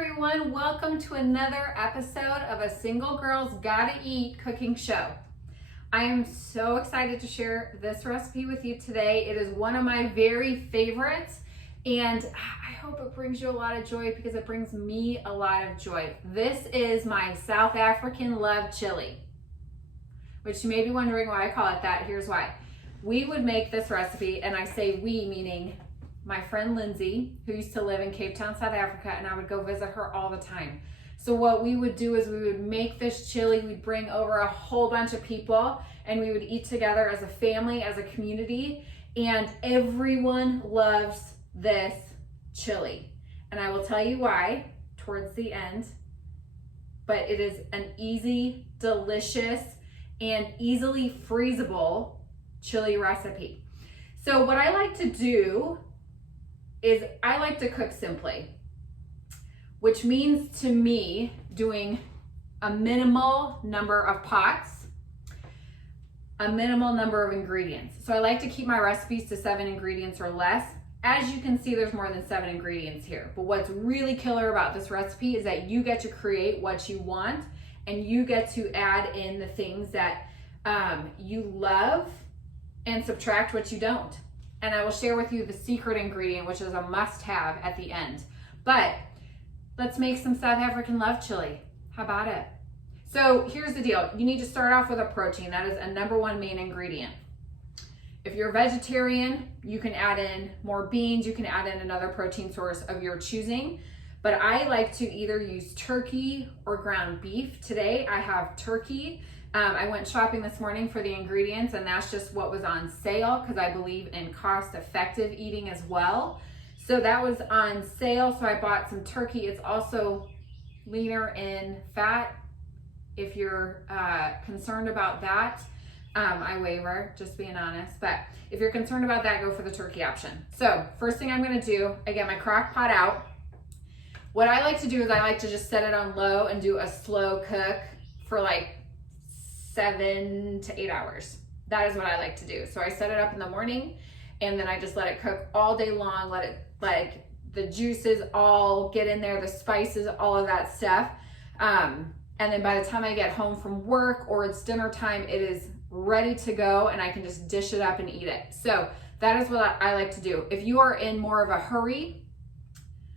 everyone, welcome to another episode of A Single Girl's Gotta Eat cooking show. I am so excited to share this recipe with you today. It is one of my very favorites, and I hope it brings you a lot of joy because it brings me a lot of joy. This is my South African love chili, which you may be wondering why I call it that. Here's why. We would make this recipe, and I say we meaning my friend Lindsay, who used to live in Cape Town, South Africa, and I would go visit her all the time. So what we would do is we would make this chili, we'd bring over a whole bunch of people, and we would eat together as a family, as a community, and everyone loves this chili. And I will tell you why towards the end, but it is an easy, delicious, and easily freezable chili recipe. So what I like to do is I like to cook simply, which means to me doing a minimal number of pots, a minimal number of ingredients. So I like to keep my recipes to 7 ingredients or less. As you can see, there's more than 7 ingredients here. But what's really killer about this recipe is that you get to create what you want, and you get to add in the things that you love and subtract what you don't. And I will share with you the secret ingredient, which is a must-have at the end. But let's make some South African love chili. How about it? So here's the deal. You need to start off with a protein. That is a #1 main ingredient. If you're a vegetarian, you can add in more beans. You can add in another protein source of your choosing. But I like to either use turkey or ground beef. Today I have turkey. I went shopping this morning for the ingredients, and that's just what was on sale because I believe in cost-effective eating as well. So that was on sale, so I bought some turkey. It's also leaner in fat. If you're concerned about that, I waver, just being honest. But if you're concerned about that, go for the turkey option. So first thing I'm gonna do, I get my crock pot out. What I like to do is I like to just set it on low and do a slow cook for like 7 to 8 hours. That is what I like to do. So I set it up in the morning, and then I just let it cook all day long, let it, like, the juices all get in there, the spices, all of that stuff. And then by the time I get home from work or it's dinner time, it is ready to go, and I can just dish it up and eat it. So that is what I like to do. If you are in more of a hurry,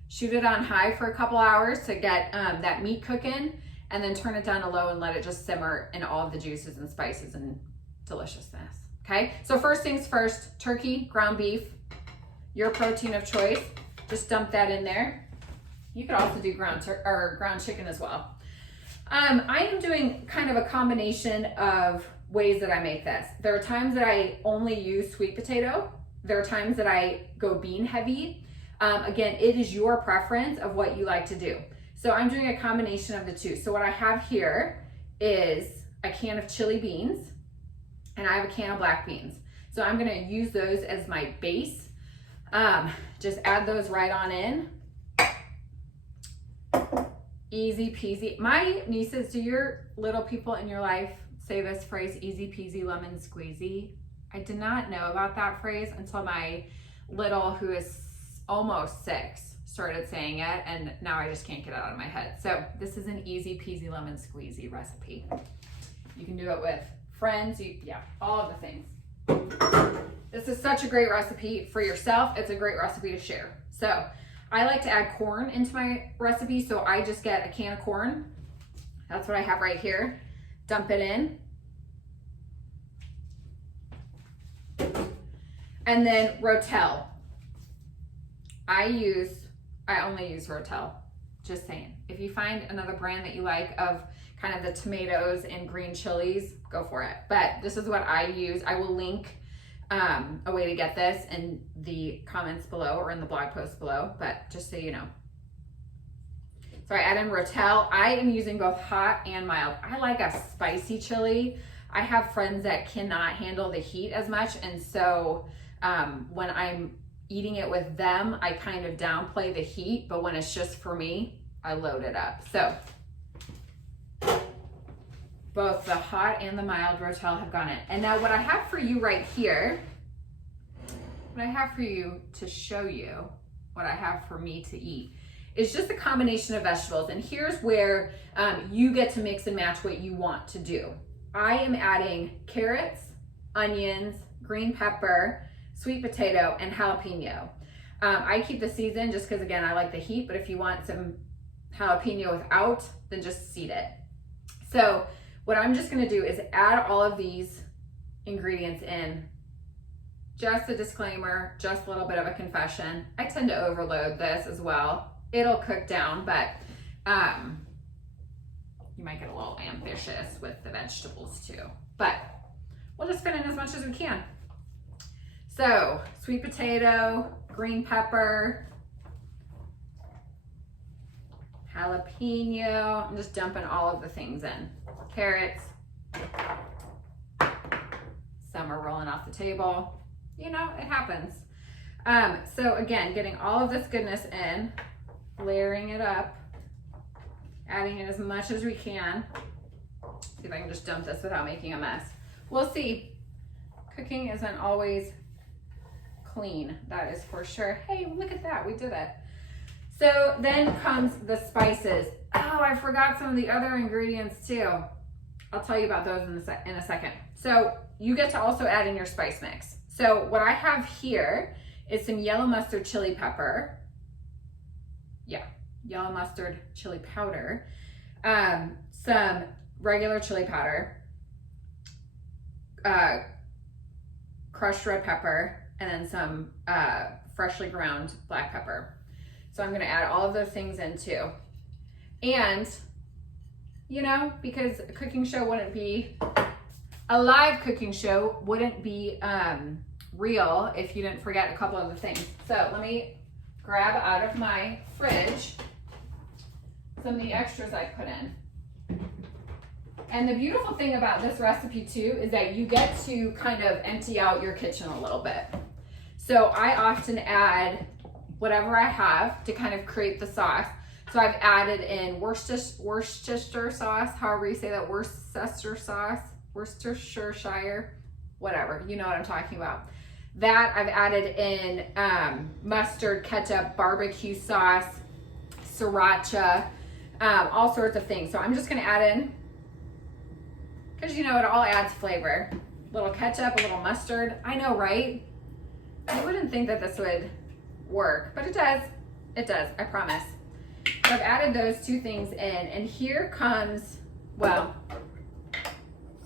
shoot it on high for a couple hours to get that meat cooking, and then turn it down to low and let it just simmer in all of the juices and spices and deliciousness. Okay, so first things first, turkey, ground beef, your protein of choice. Just dump that in there. You could also do ground chicken as well. I am doing kind of a combination of ways that I make this. There are times that I only use sweet potato. There are times that I go bean heavy. Again, it is your preference of what you like to do. So I'm doing a combination of the two. So what I have here is a can of chili beans, and I have a can of black beans. So I'm gonna use those as my base. Just add those right on in. Easy peasy. My nieces, do your little people in your life say this phrase, easy peasy lemon squeezy? I did not know about that phrase until my little, who is almost 6, started saying it, and now I just can't get it out of my head. So this is an easy peasy lemon squeezy recipe. You can do it with friends, all of the things. This is such a great recipe for yourself. It's a great recipe to share. So I like to add corn into my recipe, so I just get a can of corn. That's what I have right here. Dump it in. And then Rotel. I only use Rotel, just saying. If you find another brand that you like of kind of the tomatoes and green chilies, go for it. But this is what I use. I will link a way to get this in the comments below or in the blog post below, but just so you know. So I add in Rotel. I am using both hot and mild. I like a spicy chili. I have friends that cannot handle the heat as much, and so when I'm eating it with them, I kind of downplay the heat, but when it's just for me, I load it up. So both the hot and the mild Rotel have gone in. And now what I have for you right here, what I have for you to show you what I have for me to eat It's just a combination of vegetables. And here's where you get to mix and match what you want to do. I am adding carrots, onions, green pepper, sweet potato, and jalapeno. I keep the seeds in just because, again, I like the heat, but if you want some jalapeno without, then just seed it. So what I'm just gonna do is add all of these ingredients in. Just a disclaimer, just a little bit of a confession. I tend to overload this as well. It'll cook down, but you might get a little ambitious with the vegetables too. But we'll just fit in as much as we can. So, sweet potato, green pepper, jalapeno. I'm just dumping all of the things in. Carrots. Some are rolling off the table. You know, it happens. So again, getting all of this goodness in, layering it up, adding in as much as we can. See if I can just dump this without making a mess. We'll see. Cooking isn't always clean, that is for sure. Hey, look at that, we did it. So then comes the spices. Oh, I forgot some of the other ingredients too. I'll tell you about those in a second. So you get to also add in your spice mix. So what I have here is some yellow mustard chili pepper. Yeah, yellow mustard chili powder. Some regular chili powder. Crushed red pepper, and then some freshly ground black pepper. So I'm gonna add all of those things in too. And, you know, because a cooking show wouldn't be, a live cooking show wouldn't be real if you didn't forget a couple of the things. So let me grab out of my fridge some of the extras I put in. And the beautiful thing about this recipe too is that you get to kind of empty out your kitchen a little bit. So I often add whatever I have to kind of create the sauce. So I've added in Worcestershire sauce, however you say that, Worcestershire sauce, Worcestershire, whatever, you know what I'm talking about. That I've added in mustard, ketchup, barbecue sauce, sriracha, all sorts of things. So I'm just gonna add in, because you know it all adds flavor. A little ketchup, a little mustard. I know, right? I wouldn't think that this would work, but it does. It does, I promise. So I've added those two things in, and here comes, well,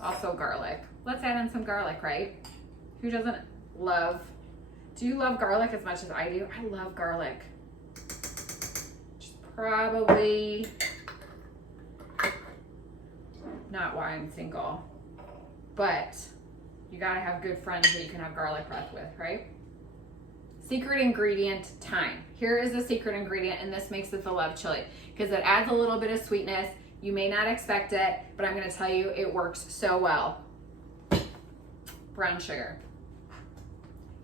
also garlic. Let's add in some garlic, right? Who doesn't love, do you love garlic as much as I do? I love garlic. Just probably not why I'm single, but you gotta have good friends that you can have garlic breath with, right? Secret ingredient time. Here is the secret ingredient, and this makes it the love chili because it adds a little bit of sweetness. You may not expect it, but I'm gonna tell you it works so well. Brown sugar.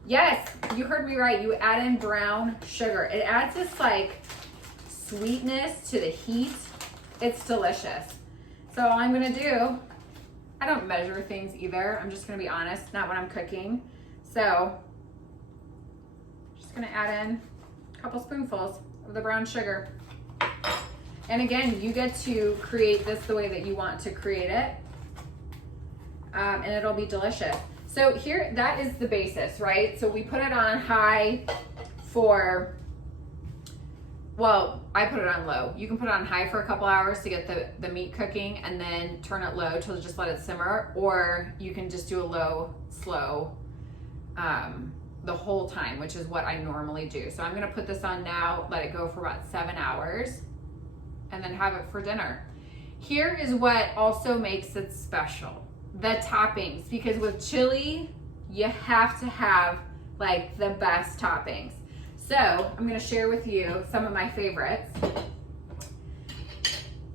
Yes, you heard me right. You add in brown sugar. It adds this like sweetness to the heat. It's delicious. So all I'm gonna do, I don't measure things either. I'm just gonna be honest, not when I'm cooking. So just gonna add in a couple spoonfuls of the brown sugar. And again, you get to create this the way that you want to create it. And it'll be delicious. So here, that is the basis, right? So we put it on high for, well, I put it on low. You can put it on high for a couple hours to get the meat cooking and then turn it low to just let it simmer, or you can just do a low, slow, the whole time, which is what I normally do. So I'm gonna put this on now, let it go for about 7 hours, and then have it for dinner. Here is what also makes it special. The toppings, because with chili, you have to have like the best toppings. So I'm gonna share with you some of my favorites.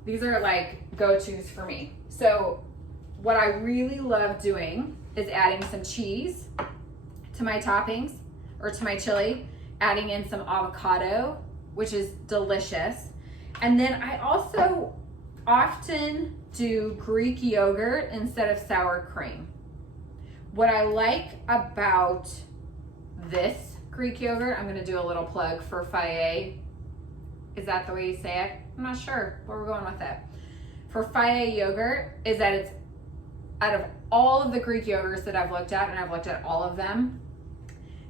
These are like go-tos for me. So what I really love doing is adding some cheese to my toppings or to my chili, adding in some avocado, which is delicious. And then I also often do Greek yogurt instead of sour cream. What I like about this Greek yogurt, I'm gonna do a little plug for Faye. Is that the way you say it? I'm not sure where we're going with it. For Faya yogurt is that it's, out of all of the Greek yogurts that I've looked at, and I've looked at all of them,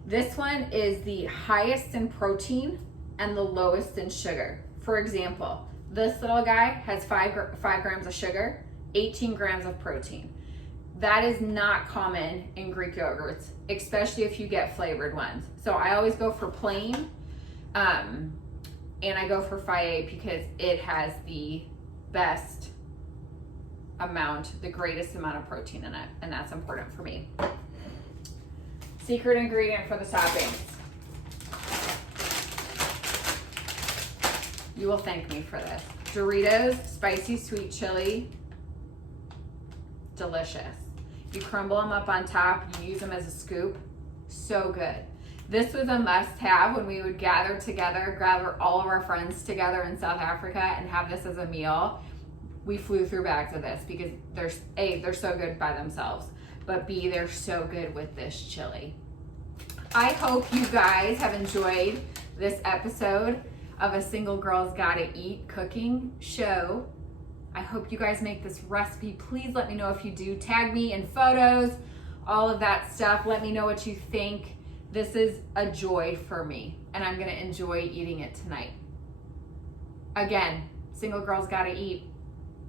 this one is the highest in protein and the lowest in sugar. For example, this little guy has 5 grams of sugar, 18 grams of protein. That is not common in Greek yogurts, especially if you get flavored ones. So I always go for plain, and I go for Faya because it has the best amount, the greatest amount of protein in it, and that's important for me. Secret ingredient for the toppings. You will thank me for this. Doritos spicy sweet chili. Delicious. You crumble them up on top, you use them as a scoop. So good. This was a must-have when we would gather all of our friends together in South Africa and have this as a meal. We flew through bags of this because they're so good by themselves, but B, they're so good with this chili. I hope you guys have enjoyed this episode of A Single Girl's Gotta Eat cooking show. I hope you guys make this recipe. Please let me know if you do. Tag me in photos, all of that stuff. Let me know what you think. This is a joy for me, and I'm gonna enjoy eating it tonight. Again, Single Girls Gotta Eat.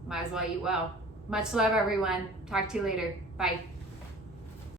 Might as well eat well. Much love, everyone. Talk to you later. Bye.